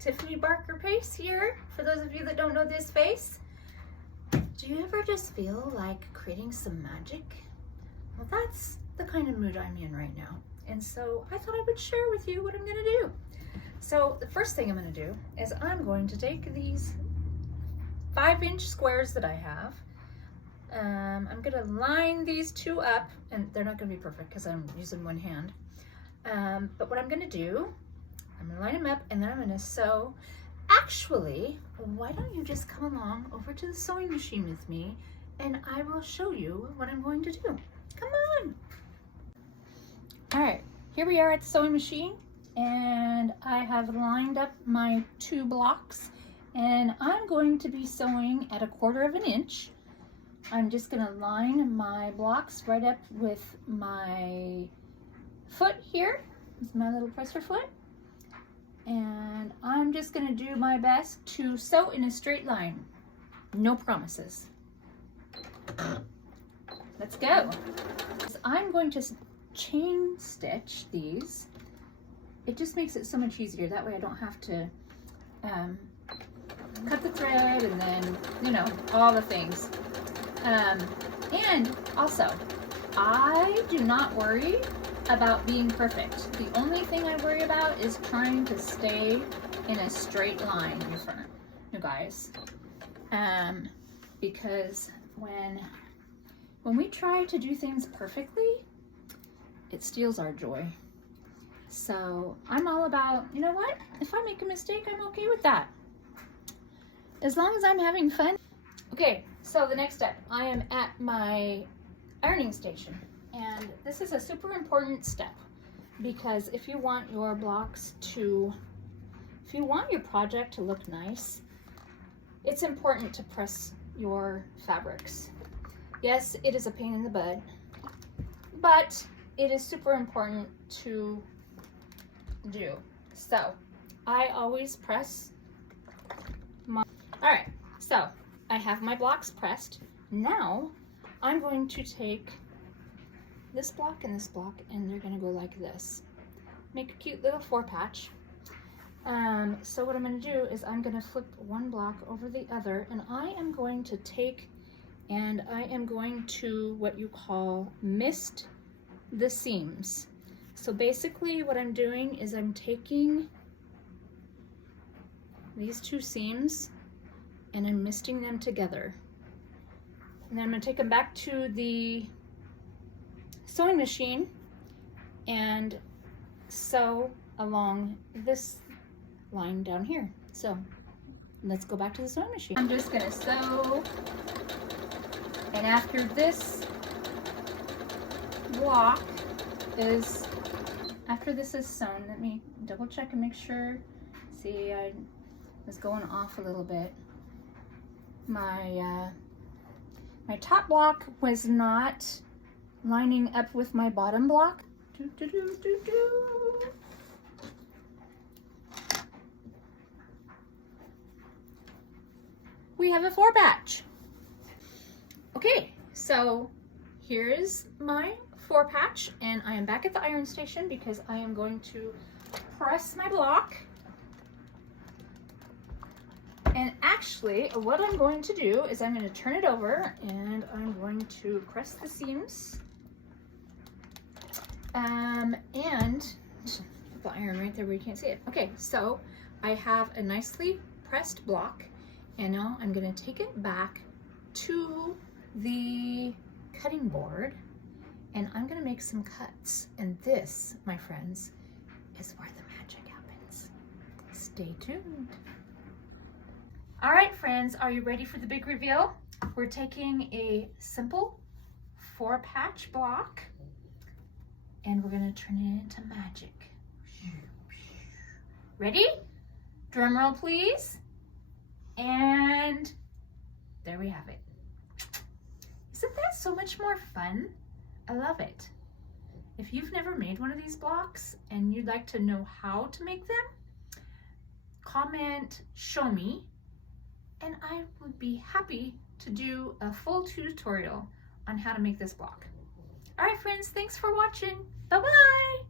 Tiffany Barker Pace here. For those of you that don't know this face, do you ever just feel like creating some magic? Well, that's the kind of mood I'm in right now. And so I thought I would share with you what I'm gonna do. So the first thing I'm gonna do is I'm going to take these 5-inch squares that I have. I'm gonna line these two up, and they're not gonna be perfect because I'm using one hand. But what I'm gonna do, I'm gonna line them up and then I'm gonna sew. Actually, why don't you just come along over to the sewing machine with me and I will show you what I'm going to do. Come on. All right, here we are at the sewing machine and I have lined up my 2 blocks and I'm going to be sewing at 1/4 inch. I'm just gonna line my blocks right up with my foot here. It's my little presser foot. And I'm just gonna do my best to sew in a straight line. No promises. Let's go. I'm going to chain stitch these. It just makes it so much easier. That way I don't have to cut the thread and then, you know, all the things. And also, I do not worry about being perfect. The only thing I worry about is trying to stay in a straight line, you guys. Because when we try to do things perfectly, it steals our joy. So I'm all about, you know what? If I make a mistake, I'm okay with that. As long as I'm having fun. Okay, so the next step, I am at my ironing station. And this is a super important step because if you want your blocks to, if you want your project to look nice, it's important to press your fabrics. Yes, it is a pain in the butt, but it is super important to do. So I always press my, all right, so I have my blocks pressed. Now I'm going to take this block and this block and they're gonna go like this. Make a cute little 4-patch. So what I'm gonna do is I'm gonna flip one block over the other and I am going to take and I am going to what you call mist the seams. So basically what I'm doing is I'm taking these 2 seams and I'm misting them together. And then I'm gonna take them back to the sewing machine and sew along this line down here. So let's go back to the sewing machine. I'm just gonna sew, and after this block is, after this is sewn, let me double check and make sure. See, I was going off a little bit. My top block was not lining up with my bottom block. We have a 4-patch. Okay, so here's my 4-patch and I am back at the iron station because I am going to press my block. And actually, what I'm going to do is I'm going to turn it over and I'm going to press the seams. And put the iron right there where you can't see it. Okay, so I have a nicely pressed block and now I'm going to take it back to the cutting board and I'm going to make some cuts. And this, my friends, is where the magic happens. Stay tuned. All right, friends, are you ready for the big reveal? We're taking a simple 4-patch block and we're gonna turn it into magic. Ready? Drum roll, please. And there we have it. Isn't that so much more fun? I love it. If you've never made one of these blocks and you'd like to know how to make them, comment, show me, and I would be happy to do a full tutorial on how to make this block. All right, friends, thanks for watching. Bye-bye.